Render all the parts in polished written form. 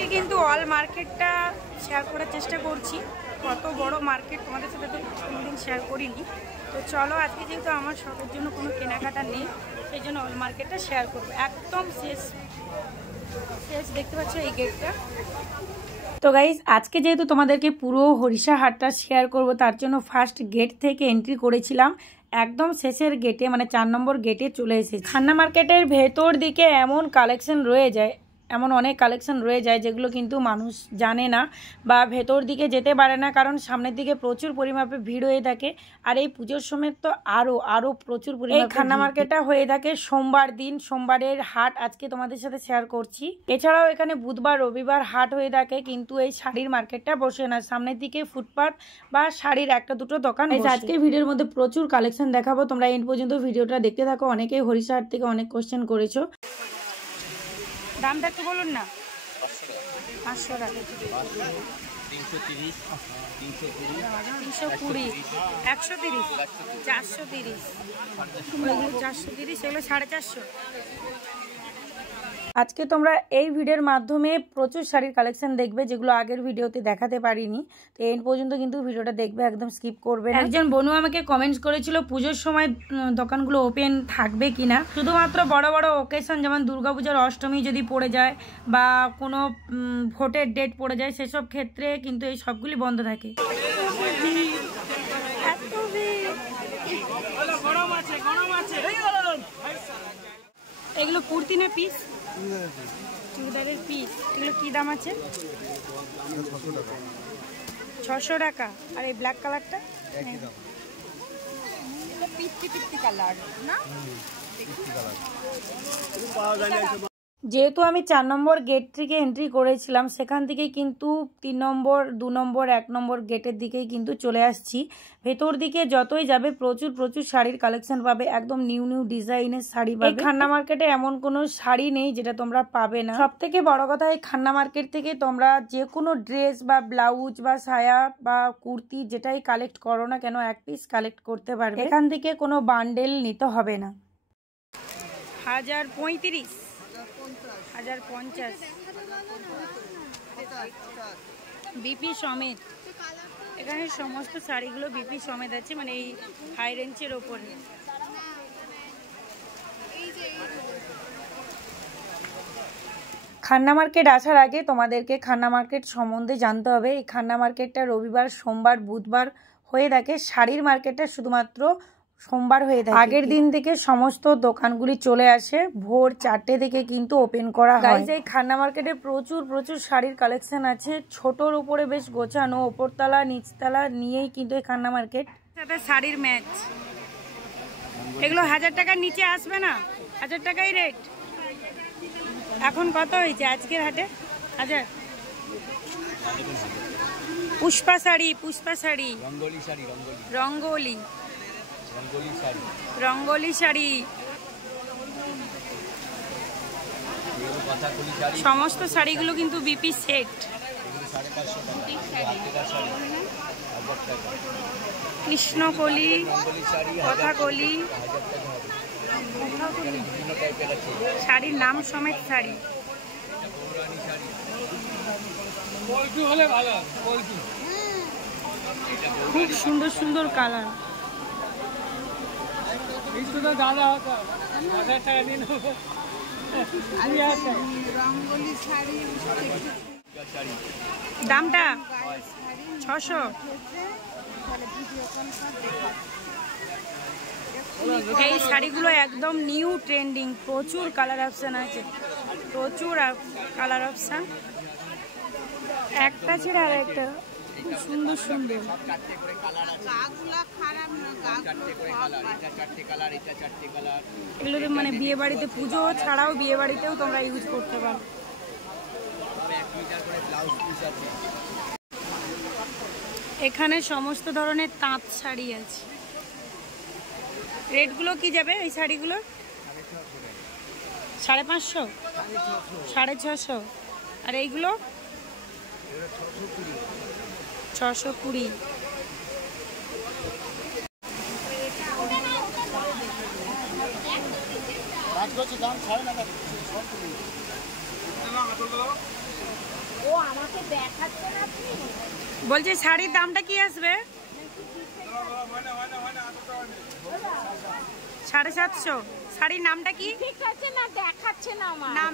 আজকে কিন্তু অল মার্কেটটা শেয়ার করার চেষ্টা করছি। কত বড় মার্কেট তোমাদের সাথে তো কোনোদিন শেয়ার করিনি। তো চলো আজকে যেহেতু আমার শখের জন্য কোনো কেনাকাটা নেই, সেই জন্য অল মার্কেটটা শেয়ার করবো। একদম শেষ দেখতে পাচ্ছ এই গেটটা। তো গাইজ আজকে যেহেতু তোমাদেরকে পুরো হরিষাহাটটা শেয়ার করব, তার জন্য ফার্স্ট গেট থেকে এন্ট্রি করেছিলাম। একদম শেষের গেটে মানে 4 নম্বর গেটে চলে এসেছি। খান্না মার্কেটের ভেতর দিকে এমন কালেকশন রয়ে যায়, এমন অনেক কালেকশন রয়ে যায় যেগুলো কিন্তু মানুষ জানে না বা ভেতর দিকে যেতে পারে না, কারণ সামনের দিকে প্রচুর পরিমাপে ভিড় হয়ে থাকে। আর এই পুজোর সময় তো আরও প্রচুর পরিমাণে খান্না মার্কেটটা হয়ে থাকে সোমবার দিন। সোমবারের হাট আজকে তোমাদের সাথে শেয়ার করছি। এছাড়াও এখানে বুধবার রবিবার হাট হয়ে থাকে, কিন্তু এই শাড়ির মার্কেটটা বসে না। সামনের দিকে ফুটপাত বা শাড়ির একটা দুটো দোকান বসে। আজকে ভিডিওর মধ্যে প্রচুর কালেকশন দেখাবো, তোমরা এন্ড পর্যন্ত ভিডিওটা দেখতে থাকো। অনেকেই হরিষাহাট থেকে অনেক কোশ্চেন করেছো। দামটা একটু বলুন না। 500 টাকা, 330, 320, 130, 430, 430, এগুলো 450। আজকে তোমরা এই ভিডিওর মাধ্যমে প্রচুর শাড়ির কালেকশন দেখবে, যেগুলো আগের ভিডিওতে দেখাতে পারিনি। তো এই পর্যন্ত কিন্তু ভিডিওটা দেখবে, একদম স্কিপ করবে না। একজন বোনু আমাকে কমেন্টস করেছিল পুজোর সময় দোকানগুলো ওপেন থাকবে কিনা। শুধুমাত্র বড় বড় ওকেশন যেমন দুর্গাপূজার অষ্টমী যদি পড়ে যায় বা কোনো ভোটের ডেট পড়ে যায়, সেসব ক্ষেত্রে কিন্তু এই সবগুলি বন্ধ থাকে। এগুলো কুর্তি না পিস? চুড়িদারের পিস। এগুলো কি দাম আছে? 600 টাকা। আর এই ব্ল্যাক কালারটা পিত্তি কালার না? যেহেতু আমি 4 নম্বর গেট থেকে এন্ট্রি করেছিলাম, সেখান থেকে কিন্তু 3 নম্বর 2 নম্বর 1 নম্বর গেটের দিকেই কিন্তু চলে আসছি। ভেতর দিকে যতই যাবে প্রচুর শাড়ির কালেকশন পাবে, একদম নিউ ডিজাইনের শাড়ি পাবে। খান্না মার্কেটে এমন কোনো শাড়ি নেই যেটা তোমরা পাবে না। সব থেকে বড় কথা, এই খান্না মার্কেট থেকে তোমরা যে কোনো ড্রেস বা ব্লাউজ বা সায়া বা কুর্তি যেটাই কালেক্ট করো না কেন, এক পিস কালেক্ট করতে পারবে। এখান থেকে কোনো বান্ডেল নিতে হবে না। 1035, 1050 বিপি সমেত। এখানে সমস্ত শাড়িগুলো বিপি সমেত আছে, মানে এই হাই রেঞ্জের ওপরে। খান্না মার্কেট আসার আগে তোমাদেরকে খান্না মার্কেট সম্বন্ধে জানতে হবে। এই খান্না মার্কেটটা রবিবার, সোমবার, বুধবার হয়ে থাকে। শাড়ির মার্কেটটা শুধুমাত্র সোমবার হয়ে থাকে। আগের দিন থেকে সমস্ত দোকানগুলি চলে আসে, ভোর 4টে থেকে কিন্তু ওপেন করা হয়। এই খান্না মার্কেটে প্রচুর শাড়ির কালেকশন আছে, ছোটর উপরে বেশ গোছানো, ওপরতলা নিচতলা নিয়েই কিন্তু এই খান্না মার্কেট। সাথে শাড়ির ম্যাচ, এগুলো 1000 টাকার নিচে আসবে না, 1000 টাকাই রেট। এখন কত হয়েছে আজকের হাটে? 1000। পুষ্পা শাড়ি, রঙ্গোলি শাড়ি, সমস্ত শাড়িগুলো কিন্তু বিপি সেট। কৃষ্ণকলি, কথাকলি, শাড়ির নাম সমেত শাড়ি। খুব সুন্দর কালার। দামটা 600। এই শাড়িগুলো একদম নিউ ট্রেন্ডিং, প্রচুর কালার অপশান আছে, প্রচুর কালার অপশান, একটা ছেড়ে আর একটা সুন্দর। এগুলো মানে বিয়ে বাড়িতে, পুজো ছাড়াও বিয়ে বাড়িতেও তোমরা ইউজ করতে পারো। এখানে সমস্ত ধরনের তাঁত শাড়ি আছে। রেটগুলো কি যাবে এই শাড়িগুলো? 550, 650। আর এইগুলো 620। বলছি শাড়ির দামটা কি আসবে? 750। শাড়ির নামটা কি? দেখাচ্ছে না আমার নাম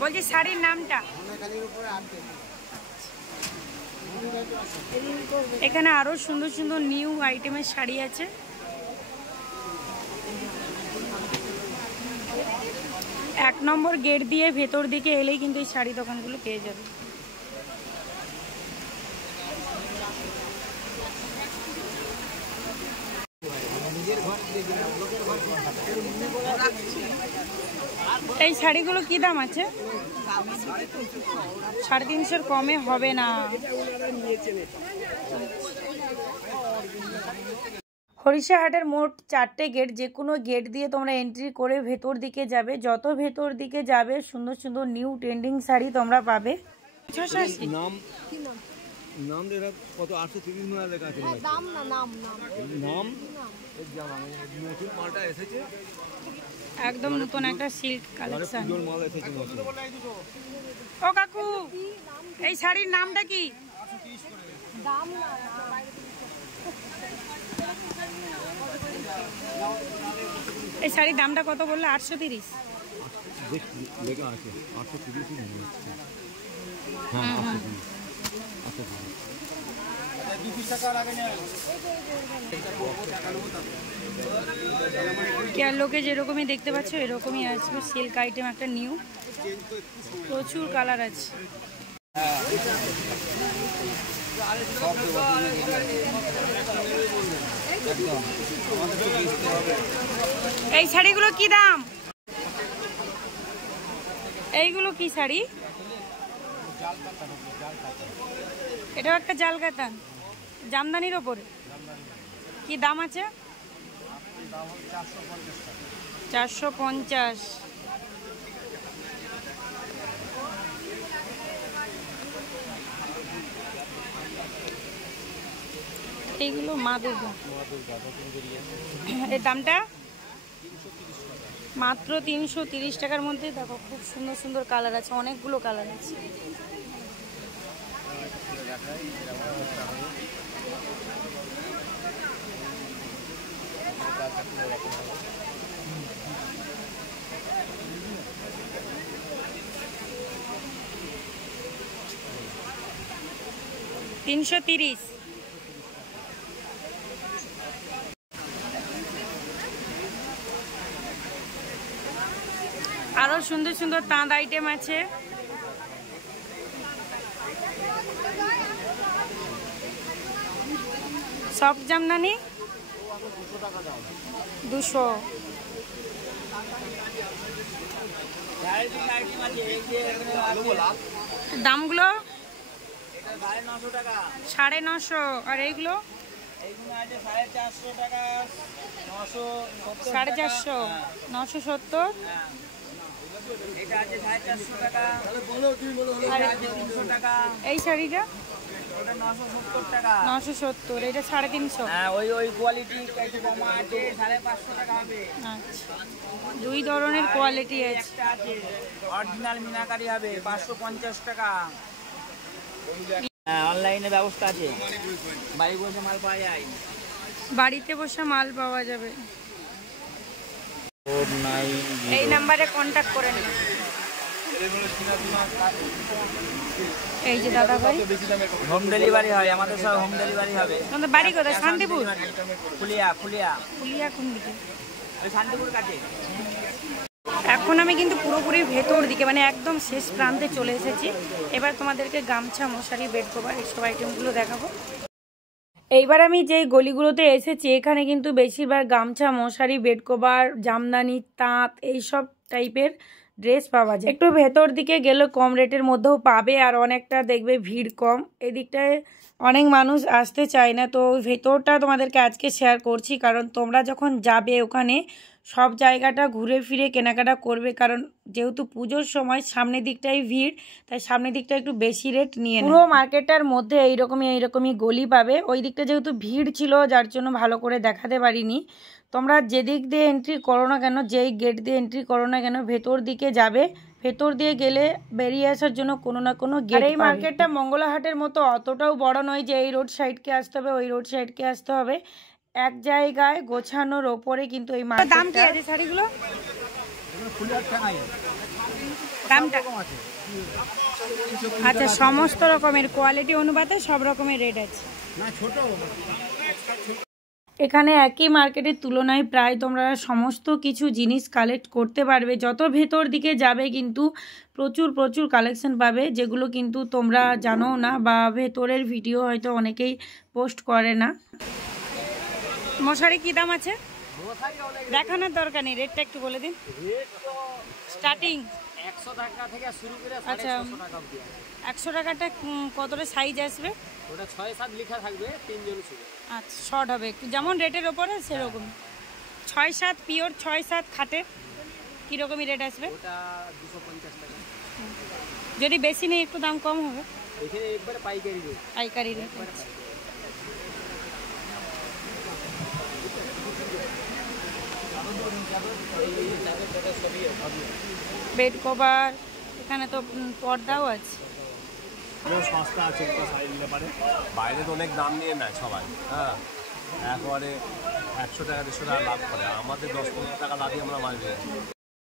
বলছি শাড়ির নামটা। এখানে আরো সুন্দর সুন্দর নিউ আইটেমের শাড়ি আছে। এক নম্বর গেট দিয়ে ভেতর দিকে এলেই কিন্তু এই শাড়ি দোকানগুলো পেয়ে যাবে। এই শাড়িগুলো কি দাম আছে? 350 কমে হবে না। হরিষাহাটের মোট 4টে গেট, যে কোনো গেট দিয়ে তোমরা এন্ট্রি করে ভেতর দিকে যাবে। যত ভেতর দিকে যাবে সুন্দর সুন্দর নিউ ট্রেন্ডিং শাড়ি তোমরা পাবে। নাম দেখা কত 830 টাকা লেখা আছে। দাম না নাম নাম নতুন মালটা এসেছে, একদম নতুন একটা সিল্ক কালেকশন। পুজোর মাল এসেছে নতুন। ও কাকু, এই শাড়ির নামটা কি? দাম না এই শাড়ির দামটা কত বললে? 830। দেখি লেখা আছে 830 ই মনে হচ্ছে। হ্যাঁ 830। আচ্ছা 20 টাকা লাগে না। কেয়ার লোকে যেরকমই দেখতে পাচ্ছ এরকমই আসবে সিল্ক আইটেম একটা নিউ, প্রচুর কালার আছে। এই শাড়িগুলো কি দাম? এইগুলো কি শাড়ি? এটাও একটা জাল কাতান, জামদানির ওপরে। কি দাম আছে? 450। এইগুলো মা দুর্গা। এর দামটা মাত্র 330 টাকার মধ্যে। দেখো খুব সুন্দর সুন্দর কালার আছে, অনেকগুলো কালার আছে। $330। আরো সুন্দর সুন্দর তাঁত আইটেম আছে। সফট জামদানি 200। দামগুলো 950। আর এইগুলো 450, 970। এই শাড়িটা 970, এটা 350। আচ্ছা, দুই ধরনের কোয়ালিটি আছে। অরিজিনাল মিনাকারি হবে 550 টাকা। অনলাইনে ব্যবস্থা আছে, বাড়ি বসে মাল পাওয়া যায়। বাড়িতে বসে মাল পাওয়া যাবে। এই নাম্বারে কন্ট্যাক্ট করে নিন। এই যে দাদা ভাই, হোম ডেলিভারি হয় আমাদের, সব হোম ডেলিভারি হবে। তোমাদের বাড়ি কোথায়? শান্তিপুর? ফুলিয়া কোন দিকে? শান্তিপুর কাছে। এখন আমি কিন্তু পুরোপুরি ভেতর দিকে, মানে একদম শেষ প্রান্তে চলে এসেছি। এবার তোমাদেরকে গামছা, মশারি, বেড কভার এইসব আইটেমগুলো দেখাবো। এইবার আমি যেই গলিগুলোতে এসেছি এখানে কিন্তু বেশিরভাগ গামছা, মশারি, বেড কভার, জামদানি, তাঁত এইসব টাইপের ড্রেস পাওয়া যায়। একটু ভেতর দিকে গেলে কম রেটের মধ্যেও পাবে, আর অনেকটা দেখবে ভিড় কম। এদিকটায় অনেক মানুষ আসতে চায় না, তো ভেতরটা তোমাদেরকে আজকে শেয়ার করছি। কারণ তোমরা যখন যাবে ওখানে সব জায়গাটা ঘুরে ফিরে কেনাকাটা করবে, কারণ যেহেতু পুজোর সময় সামনের দিকটাই ভিড়, তাই সামনের দিকটা একটু বেশি রেট নিয়ে। পুরো মার্কেটটার মধ্যে এইরকমই গলি পাবে। ওই দিকটা যেহেতু ভিড় ছিল যার জন্য ভালো করে দেখাতে পারিনি। তোমরা যেদিক দিয়ে এন্ট্রি করো না কেন, যেই গেট দিয়ে এন্ট্রি করো না কেন, ভেতর দিকে যাবে ভেতর দিয়ে গেলে বেরিয়ে আসার জন্য কোনো না কোনো গেট। এই মার্কেটটা মঙ্গলাহাটের মতো অতটাও বড় নয় যে এই রোড সাইডকে আসতে হবে ওই রোড সাইডকে আসতে হবে, এক জায়গায় গোছানোর ওপরে কিন্তু এই মার্কেট। দাম কি আছে শাড়িগুলো? দামটা আচ্ছা, সমস্ত রকমের কোয়ালিটি অনুপাতে সব রকমের রেট আছে। এখানে একই মার্কেটের তুলনায় প্রায় তোমরা সমস্ত কিছু জিনিস কালেক্ট করতে পারবে। যত ভেতর দিকে যাবে কিন্তু প্রচুর প্রচুর কালেকশন পাবে, যেগুলো কিন্তু তোমরা জানো না বা ভেতরের ভিডিও হয়তো অনেকেই পোস্ট করে না। মশারি কি দাম আছে? দেখানোর দরকার নেই, রেটটা একটু বলে দিন। স্টার্টিং 100 টাকা থেকে শুরু করে আচ্ছা 150 টাকা অবধি। 100 টাকাটা কতটা সাইজ আসবে? ওটা 6-7 লেখা থাকবে, 3 জন শুরু। আচ্ছা, শর্ট হবে একটু, যেমন রেটের ওপরে সেরকম। 6-7 পিওর 6-7 খাটের কীরকমই রেট আসবে? ওটা 250 টাকা। যদি বেশি নেই একটু দাম কম হবে। এখানে একবারে পাইকারি রেট। পাইকারি রেট। বেড কভার, এখানে তো পর্দাও আছে। সস্তা আছে, শাড়ি নিতে পারে। বাইরে তো অনেক দাম নিয়ে নেয় সবাই, হ্যাঁ, একবারে 100 টাকা 150 টাকা লাভ করে, আমাদের 10-15 টাকা লাভই আমরা মারবে।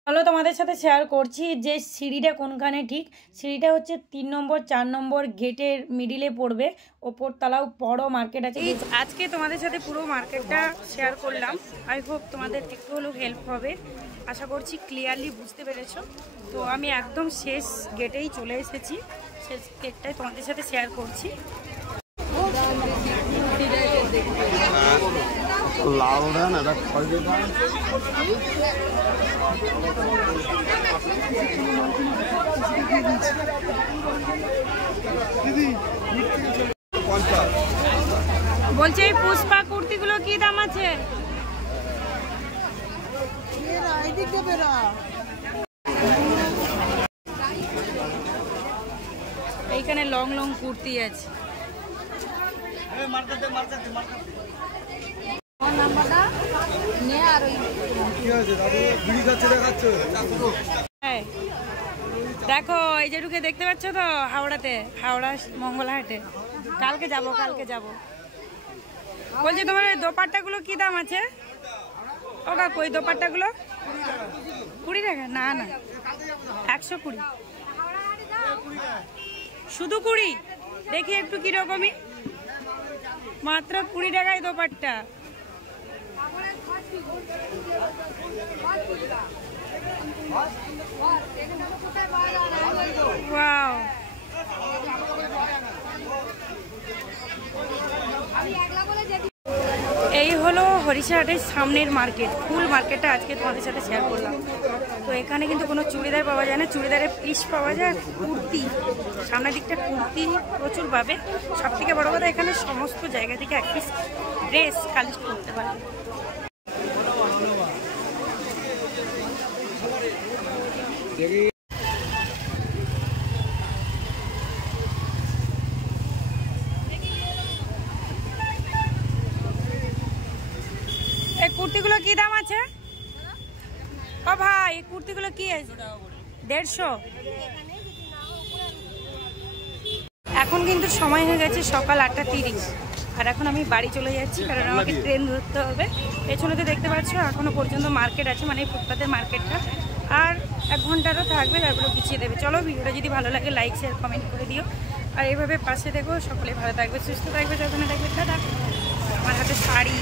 চলো তোমাদের সাথে শেয়ার করছি যে সিঁড়িটা কোনখানে ঠিক। সিঁড়িটা হচ্ছে 3 নম্বর 4 নম্বর গেটের মিডিলে পড়বে, ওপর তলাও বড় মার্কেট আছে। আজকে তোমাদের সাথে পুরো মার্কেটটা শেয়ার করলাম, আই হোপ তোমাদের একটু হলেও হেল্প হবে, আশা করছি ক্লিয়ারলি বুঝতে পেরেছো। তো আমি একদম শেষ গেটেই চলে এসেছি, শেষ গেটটাই তোমাদের সাথে শেয়ার করছি। বলছি এই পুষ্পা কুর্তিগুলো কি দাম আছে? এইখানে লং লং কুর্তি আছে। দেখো এই যে ঢুকে দেখতে পাচ্ছ তো, হাওড়া মঙ্গলাহাটে। কালকে যাব। বলছি তোমার ওই দোপাট্টাগুলো কি দাম আছে? ও কাকু ওই দোপাট্টাগুলো 20 টাকা? না 120। শুধু 20? দেখি একটু কিরকমই, মাত্র 20 টাকায় দোপাট্টা। ওয়াও, এই হলো হরিশাহাটের সামনের মার্কেট। ফুল মার্কেটটা আজকে তোমাদের সাথে শেয়ার করলাম। তো এখানে কিন্তু কোনো চুড়িদার পাওয়া যায় না, চুড়িদারের পিস পাওয়া যায়, কুর্তি, সামনের দিকটা কুর্তি প্রচুর পাবে। সব থেকে বড় কথা এখানে সমস্ত জায়গা থেকে এক পিস ড্রেস কালেক্ট করতে পারবে। এই কুর্তিগুলো কি দাম আছে? ও ভাই, এই কুর্তিগুলো কি আছে? 150। এখন কিন্তু সময় হয়ে গেছে সকাল 8:30, আর এখন আমি বাড়ি চলে যাচ্ছি, কারণ আমাকে ট্রেন ধরতে হবে। পেছনে তো দেখতে পাচ্ছ এখনো পর্যন্ত মার্কেট আছে, মানে ফুটপাতের মার্কেটটা, আর 1 ঘন্টারও থাকবে, তারপরে গুছিয়ে দেবে। চলো, ভিডিওটা যদি ভালো লাগে লাইক শেয়ার কমেন্ট করে দিও, আর এইভাবে পাশে দেখো। সকলে ভালো থাকবে, সুস্থ থাকবে, যখন থাকবে। দাদা আমার হাতে শাড়ি।